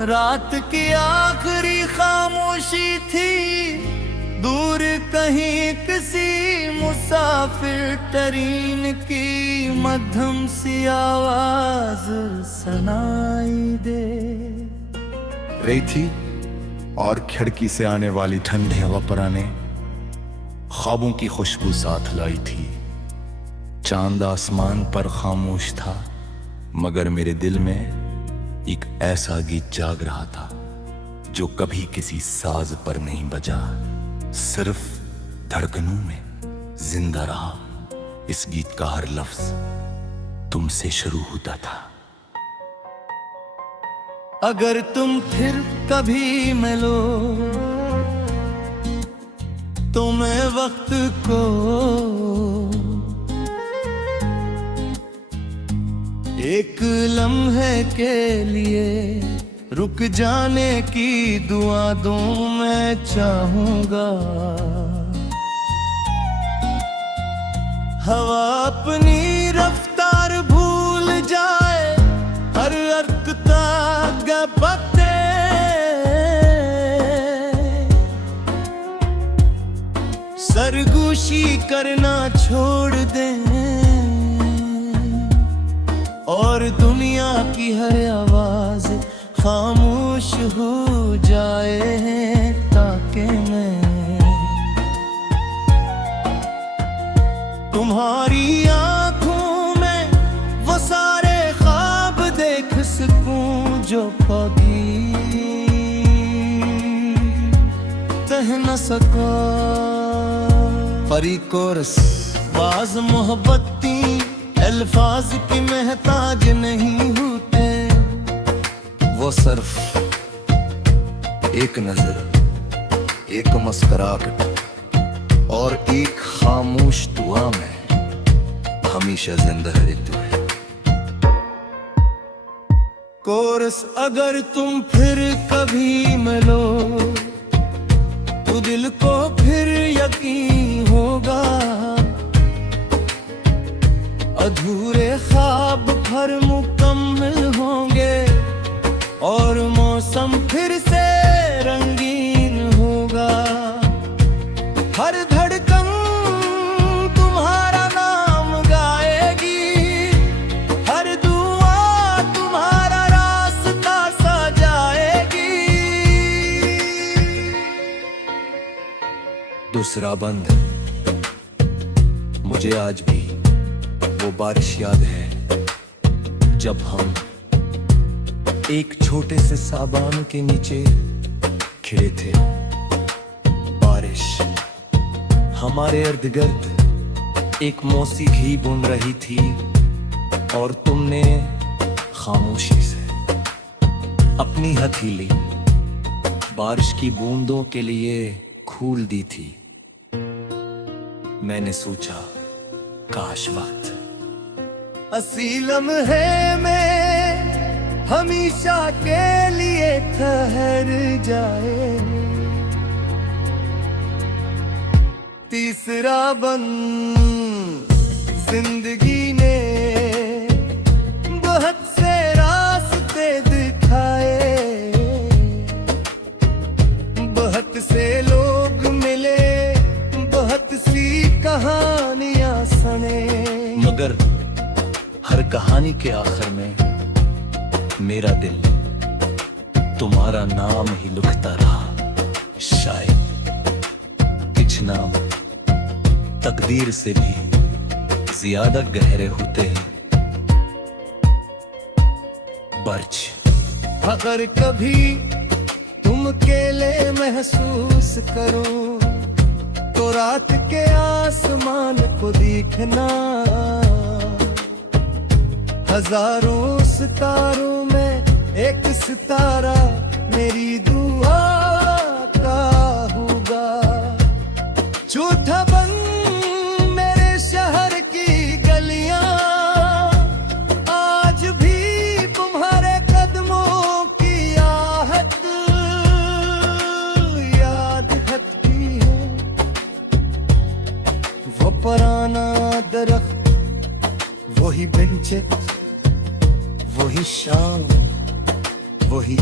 रात की आखिरी खामोशी थी, दूर कहीं किसी मुसाफिर तरीन की मध्यम सी आवाज सुनाई दे रही थी। और खिड़की से आने वाली ठंडी हवा पराने ख्वाबों की खुशबू साथ लाई थी। चांद आसमान पर खामोश था, मगर मेरे दिल में एक ऐसा गीत जाग रहा था जो कभी किसी साज पर नहीं बजा, सिर्फ धड़कनों में जिंदा रहा। इस गीत का हर लफ्ज तुमसे शुरू होता था। अगर तुम फिर कभी मिलो तो मैं वक्त को एक लम्हे के लिए रुक जाने की दुआ दूं मैं चाहूंगा। हवा अपनी रफ्तार भूल जाए, हर अरकता गपते सरगोशी करना छोड़ दें और दुनिया की हर आवाज खामोश हो जाए, ताकि मैं तुम्हारी आंखों में वो सारे ख्वाब देख सकूं जो कभी कह न सका। परी कोरस बाज मोहब्बती अल्फाज की महताज नहीं होते, वो सिर्फ एक नजर, एक मुस्कुराहट और एक खामोश दुआ में हमेशा जिंदा रहती है। कोरस अगर तुम फिर कभी मिलो तो दिल को फिर यकीन होगा, अधूरे ख्वाब भर मुकम्मल होंगे और मौसम फिर से रंगीन होगा। हर धड़कन तुम्हारा नाम गाएगी, हर दुआ तुम्हारा रास्ता सजाएगी। दूसरा बंद मुझे आज भी वो बारिश याद है जब हम एक छोटे से साबान के नीचे खड़े थे। बारिश हमारे इर्द गिर्द एक मौसी घी बुन रही थी और तुमने खामोशी से अपनी हथेली बारिश की बूंदों के लिए खोल दी थी। मैंने सोचा काश वक्त असी लम्हे में हमेशा के लिए ठहर जाए। तीसरा बंद जिंदगी ने बहुत से रास्ते दिखाए, बहुत से लोग मिले, बहुत सी कहानियां सुने, मगर हर कहानी के आखिर में मेरा दिल तुम्हारा नाम ही लिखता रहा। शायद कुछ नाम तकदीर से भी ज्यादा गहरे होते हैं। बर्च अगर कभी तुम अकेले महसूस करो तो रात के आसमान को देखना, हजारों सितारों में एक सितारा मेरी दुआ का होगा। झूठा बन मेरे शहर की गलियां आज भी तुम्हारे कदमों की आहट याद करती है। वो पुराना दरख्त, वही बेंचेस, वही शाम, वही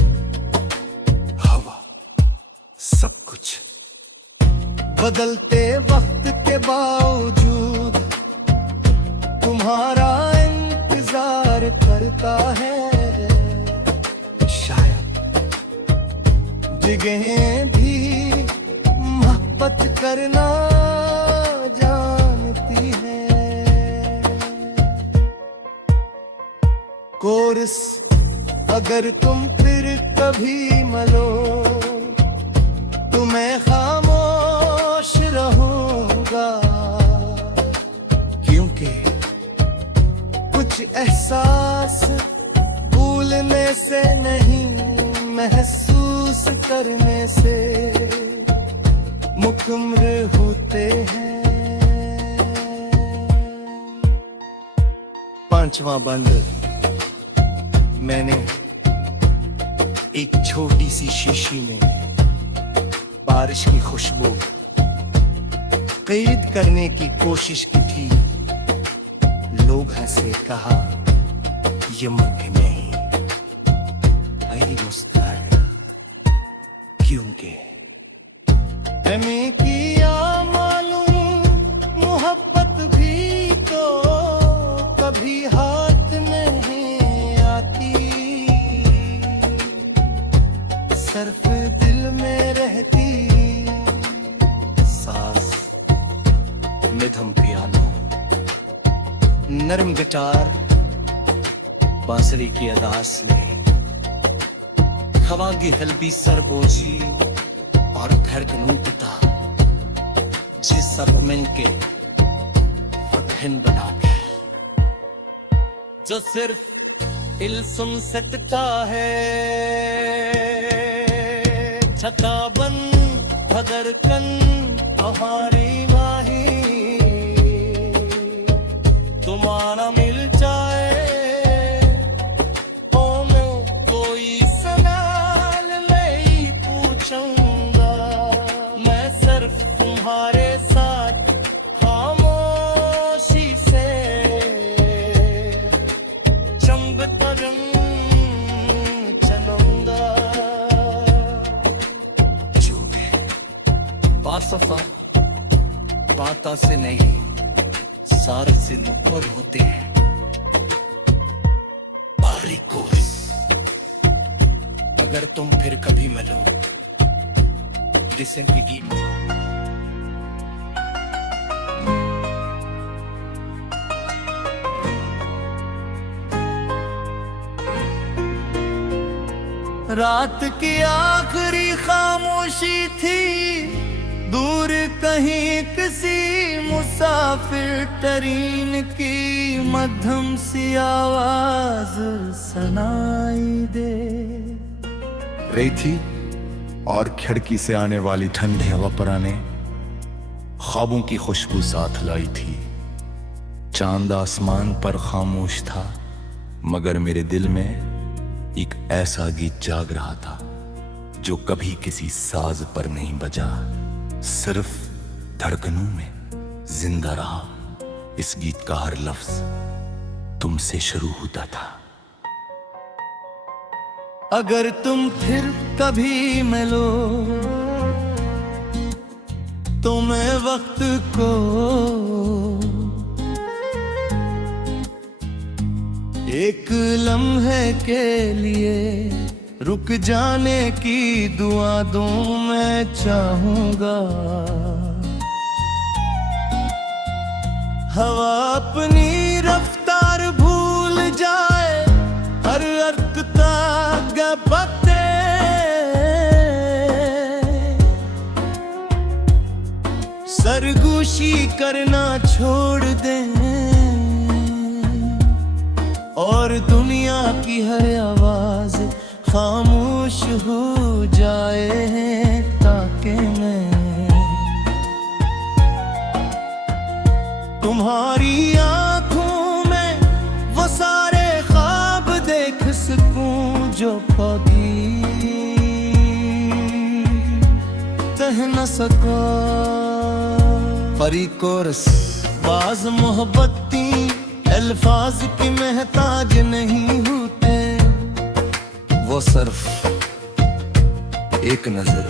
बदलते वक्त के बावजूद तुम्हारा इंतजार करता है। शायद जगहें भी मोहब्बत करना जानती है। कोरस अगर तुम फिर कभी मिलो तो मैं खामोश रहूंगा, क्योंकि कुछ एहसास भूलने से नहीं महसूस करने से मुकम्मल होते हैं। पांचवा बंद। मैंने एक छोटी सी शीशी में बारिश की खुशबू कैद करने की कोशिश की थी। लोग हंसे, कहा ये मुमकिन नहीं। भाई मुस्कुराया, क्योंकि हमें किया मालूम मोहब्बत भी तो कभी हाथ नहीं आती, सिर्फ दिल में रहती। सांस, मिधम पियानो, नरम गिटार, बांसुरी की अदास ने हवा की हल्की सरबोजी और धड़कनों पिता जिस सब मिलके फतहन बना के, जो सिर्फ दिल सुन सकता है। छकाबन भदरकन हमारी माही तुम्हारा मिल जाए तो मैं कोई सवाल नहीं पूछूंगा। मैं सिर्फ तुम्हारे साथ खामोशी से चंबता चलूंगा। बासफा बाता से नहीं, सार से ऊपर होते हैं। बारीक कोर्स अगर तुम फिर कभी मिलो, लिसन की गीत। रात की आखिरी खामोशी थी, दूर कहीं किसी मुसाफिर टरीन की मध्यम सी आवाज सुनाई दे रही थी और खिड़की से आने वाली ठंडी हवा पराने ख्वाबों की खुशबू साथ लाई थी। चांद आसमान पर खामोश था, मगर मेरे दिल में एक ऐसा गीत जाग रहा था जो कभी किसी साज पर नहीं बजा, सिर्फ धड़कनों में जिंदा रहा। इस गीत का हर लफ्ज तुमसे शुरू होता था। अगर तुम फिर कभी मिलो तो मैं वक्त को एक लम्हे के लिए रुक जाने की दुआ दूं मैं चाहूंगा। हवा अपनी रफ्तार भूल जाए, हर अरकता गपते सरगोशी करना छोड़ दें और दुनिया की हर आवाज खामोश हो जाए, ताकि मैं तुम्हारी आंखों में वो सारे ख्वाब देख सकूं जो कभी कह न सका। परी कोरस बाज मोहब्बती अल्फाज की महताज नहीं होते, वो सिर्फ एक नजर,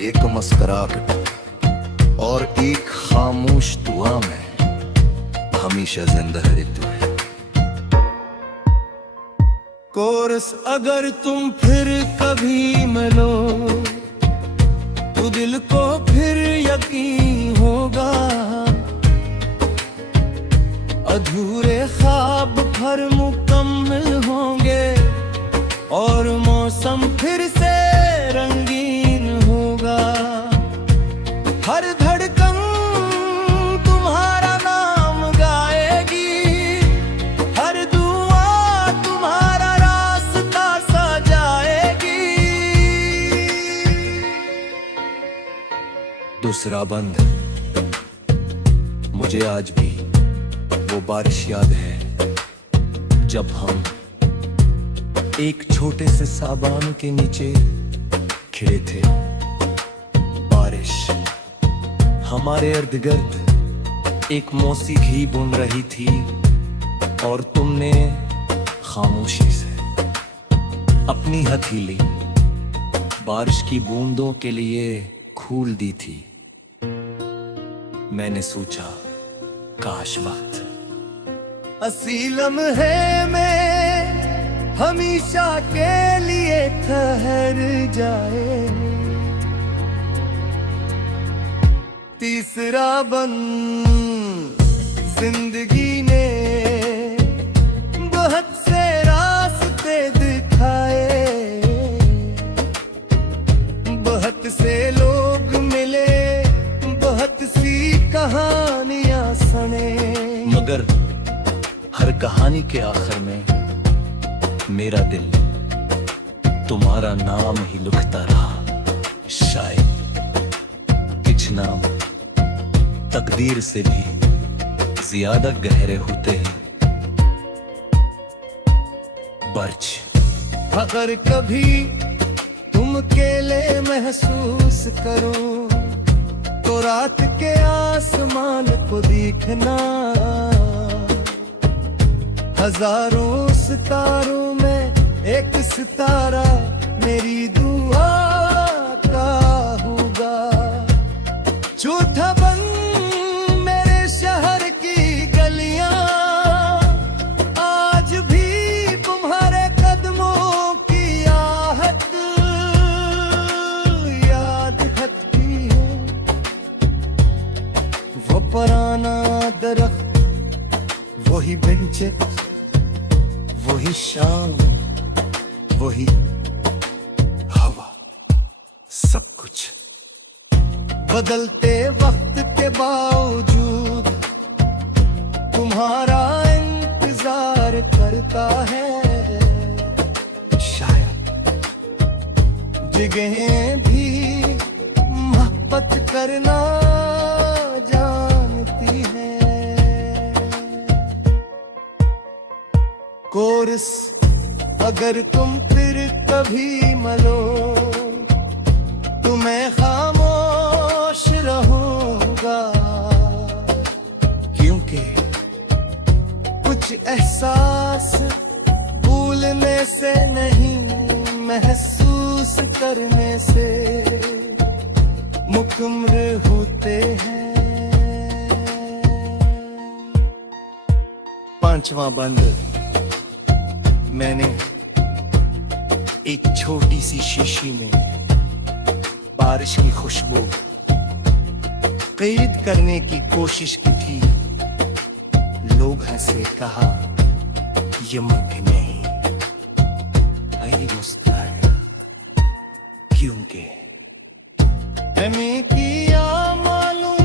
एक मुस्कुराहट और एक खामोश दुआ में हमेशा जिंदा है तू है। कोरस अगर तुम फिर कभी मिलो तो दिल को फिर यकीन होगा, अधूरे ख्वाब भर मुकम्मल होंगे और मौसम फिर से रंगीन होगा। हर धड़कन तुम्हारा नाम गाएगी, हर दुआ तुम्हारा रास्ता सजाएगी। दूसरा बंद, मुझे आज भी वो बारिश याद है जब हम एक छोटे से साबान के नीचे खड़े थे। बारिश हमारे इर्द गिर्द एक मौसीकी बुन रही थी और तुमने खामोशी से अपनी हथेली बारिश की बूंदों के लिए खोल दी थी। मैंने सोचा काश वक्त असीलम है में हमेशा के लिए ठहर जाए। तीसरा बंद, जिंदगी ने बहुत से रास्ते दिखाए, बहुत से लोग मिले, बहुत सी कहानियां सुने, मगर हर कहानी के आखिर में मेरा दिल तुम्हारा नाम ही लिखता रहा। शायद कुछ नाम तकदीर से भी ज्यादा गहरे होते हैं। बर्च, अगर कभी तुम अकेले महसूस करो तो रात के आसमान को देखना, हजारों सितारों में एक सितारा मेरी दुआ का होगा। झूठा बन मेरे शहर की गलियां आज भी तुम्हारे कदमों की आहट याद खटती है। वो पुराना दरख्त, वही बेंचेस, वही शाम, वही हवा, सब कुछ बदलते वक्त के बावजूद तुम्हारा इंतजार करता है। शायद जगहें भी मोहब्बत करना जानती है। कोरस, अगर तुम फिर कभी मिलो तो मैं खामोश रहूंगा, क्योंकि कुछ एहसास भूलने से नहीं, महसूस करने से मुकम्मल होते हैं। पांचवा बंद, मैंने एक छोटी सी शीशी में बारिश की खुशबू कैद करने की कोशिश की थी। लोग हंसे, कहा ये मुमकिन नहीं। आई मुस्कुराया, क्योंकि हमें किया मालूम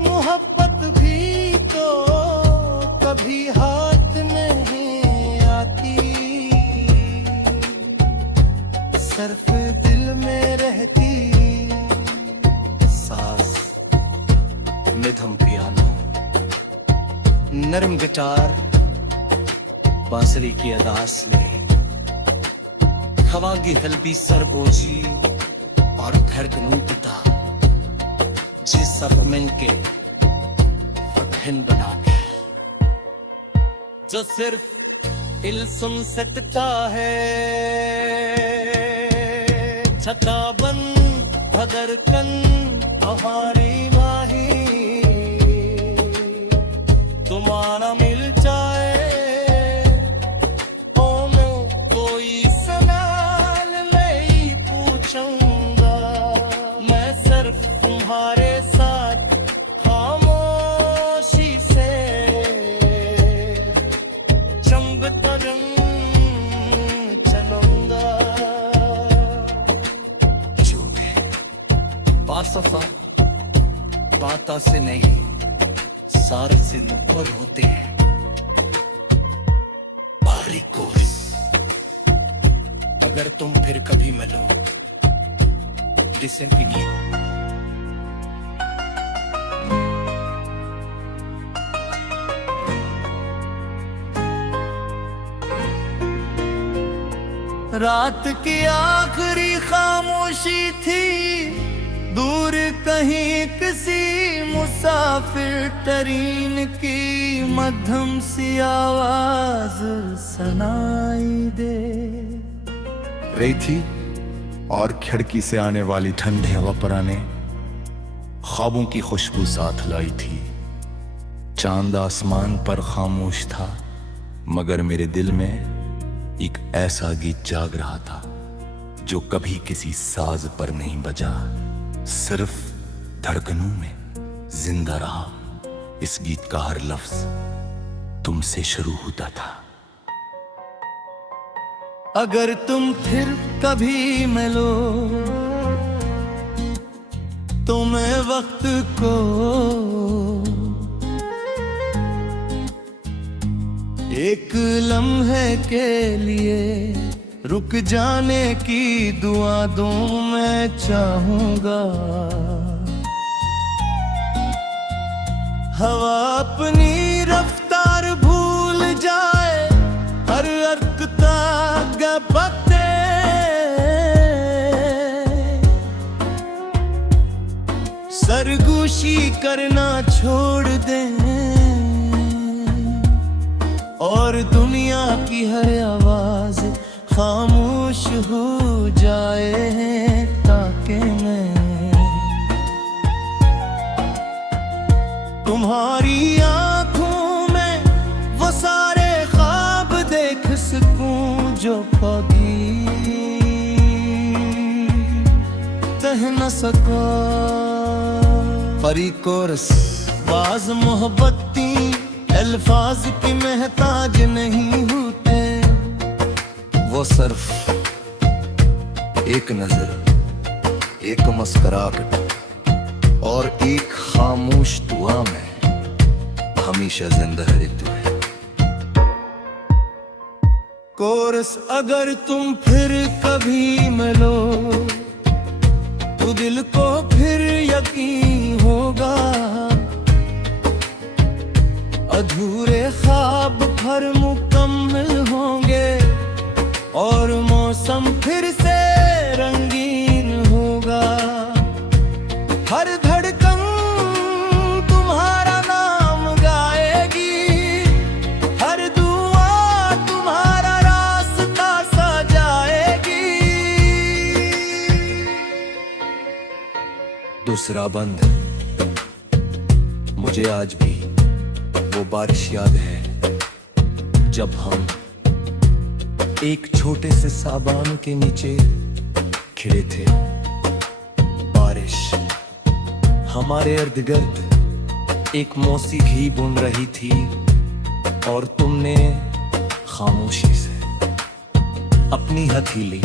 मोहब्बत भी तो कभी हाथ नहीं आती, सिर्फ दिल में रहती। सांस, मिधम पियानो, नरम गिटार, बांसुरी की अदास में हवा की हल्की सरबोजी और धड़कनों पिता जिस सब मिलके फतहन बना के, जो सिर्फ इल्सम सकता है। छता बन भदरकन हमारी तुम्हारा मिल जाए ओ मैं कोई सवाल नहीं पूछूंगा, मैं सिर्फ तुम्हारे साथ खामोशी से चंग तरंग चलूंगा। झूठे बासफा बाता से नहीं सारे से मुखर होते हैं बारीक कोर्स। अगर तुम फिर कभी मिलो लिसन पिगी। रात की आखिरी खामोशी थी, दूर कहीं किसी मुसाफिर तरीन की मध्यम सी आवाज सुनाई दे रही थी और खिड़की से आने वाली ठंडी हवा पराने ख्वाबों की खुशबू साथ लाई थी। चांद आसमान पर खामोश था, मगर मेरे दिल में एक ऐसा गीत जाग रहा था जो कभी किसी साज पर नहीं बजा, सिर्फ धड़कनों में जिंदा रहा। इस गीत का हर लफ्ज तुमसे शुरू होता था। अगर तुम फिर कभी मिलो तो मैं वक्त को एक लम्हे के लिए रुक जाने की दुआ दूं मैं चाहूंगा। हवा अपनी रफ्तार भूल जाए, हर अरकता गपते सरगोशी करना छोड़ दें और दुनिया की हर आवाज खामोश हो जाए, ताकि मैं तुम्हारी आंखों में वो सारे ख्वाब देख सकूं जो कभी कह न सका। परी कोरस बाज मोहब्बती अल्फाज की महताज नहीं होते, वो सिर्फ एक नजर, एक मुस्कुराहट और एक खामोश दुआ में हमेशा जिंदा रहते हैं। कोरस अगर तुम फिर कभी मिलो तो दिल को फिर यकीन होगा, अधूरे ख्वाब भर मुकम्मल होंगे और मौसम फिर से रंगीन होगा। हर धड़कन तुम्हारा नाम गाएगी, हर दुआ तुम्हारा रास्ता सजाएगी। दूसरा बंद, मुझे आज भी वो बारिश याद है जब हम एक छोटे से साबान के नीचे खड़े थे। बारिश हमारे इर्द गिर्द एक मौसीकी बुन रही थी और तुमने खामोशी से अपनी हथेली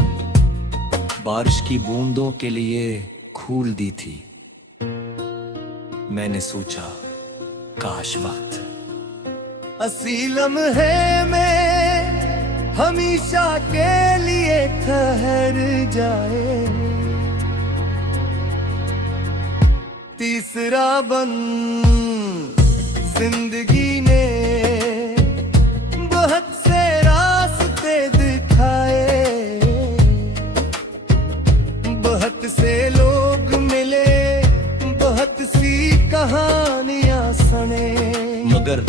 बारिश की बूंदों के लिए खोल दी थी। मैंने सोचा काश वक्त असी लम्हे में हमेशा के लिए ठहर जाए। तीसरा बंद, जिंदगी ने बहुत से रास्ते दिखाए, बहुत से लोग मिले, बहुत सी कहानियां सुने, मगर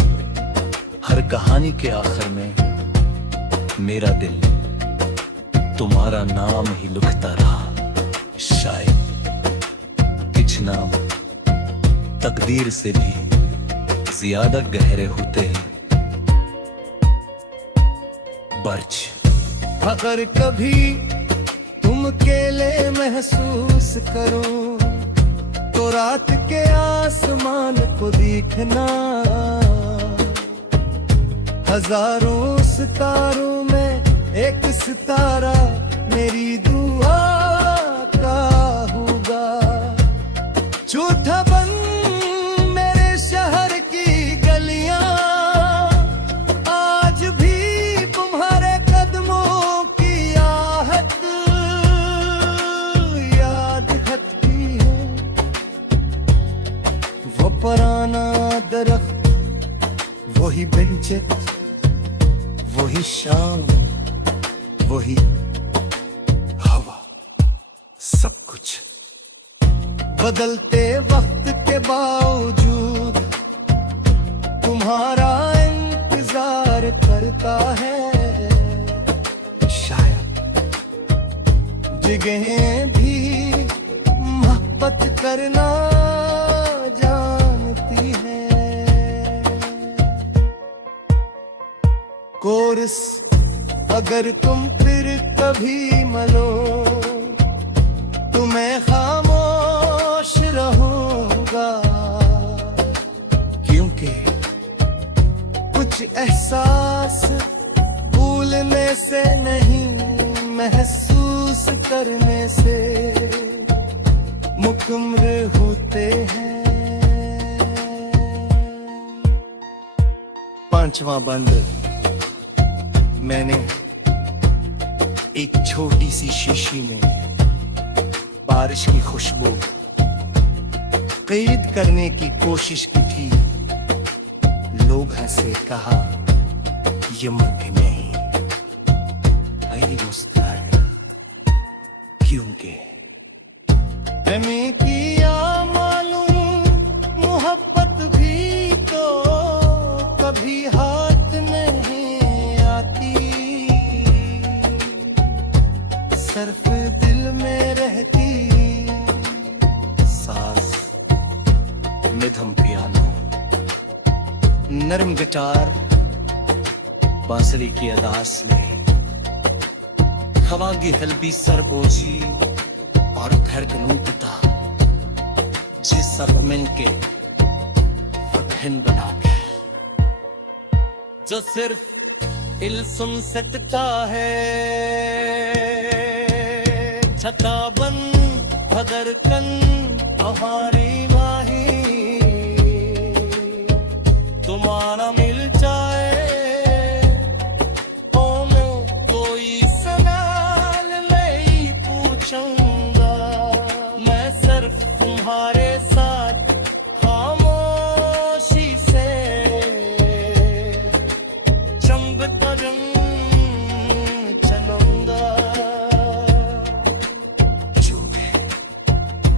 हर कहानी के आखिर में मेरा दिल तुम्हारा नाम ही लिखता रहा। शायद कुछ नाम तकदीर से भी ज्यादा गहरे होते हैं बर्च। अगर कभी तुम अकेले महसूस करो तो रात के आसमान को देखना, हजारों सितारों में एक सितारा मेरी दुआ का होगा। झूठा बन मेरे शहर की गलियां आज भी तुम्हारे कदमों की आहट याद करती है। वो पुराना दरख्त, वही बेंचेस, वही शाम, वही हवा, सब कुछ बदलते वक्त के बावजूद तुम्हारा इंतजार करता है। शायद जगहें भी मोहब्बत करना जानती है। कोरस अगर तुम फिर कभी मिलो तो मैं खामोश रहूंगा, क्योंकि कुछ एहसास भूलने से नहीं महसूस करने से मुकम्मल होते हैं। पांचवा बंद। मैंने एक छोटी सी शीशी में बारिश की खुशबू कैद करने की कोशिश की थी। लोग हंसे, कहा ये मुमकिन नहीं। आई मुस्कुराए क्योंकि हमें किया मालूम मोहब्बत भी तो कभी हाथ नहीं आती। सिर्फ दिल में रहती सांस, मिधम पियानो, नरम गिटार, बांसुरी की अदास में हवा की हल्की सरबोजी और घर गनूता जे सब मिलके फतहन बना के जो सिर्फ इल्सुम सकता है। छताबन भदर कन हमारी माही तुम्हारा मिल जाए तो मैं कोई सवाल नहीं पूछूंगा। मैं सिर्फ तुम्हारे साथ खामोशी से चंबता रंग चलूंगा।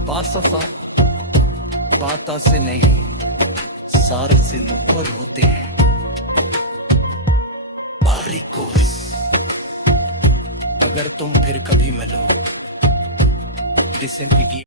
बासफा बाता से नहीं सारे से ऊपर होते हैं भारी कोर्स। अगर तुम फिर कभी मिलो जिंदगी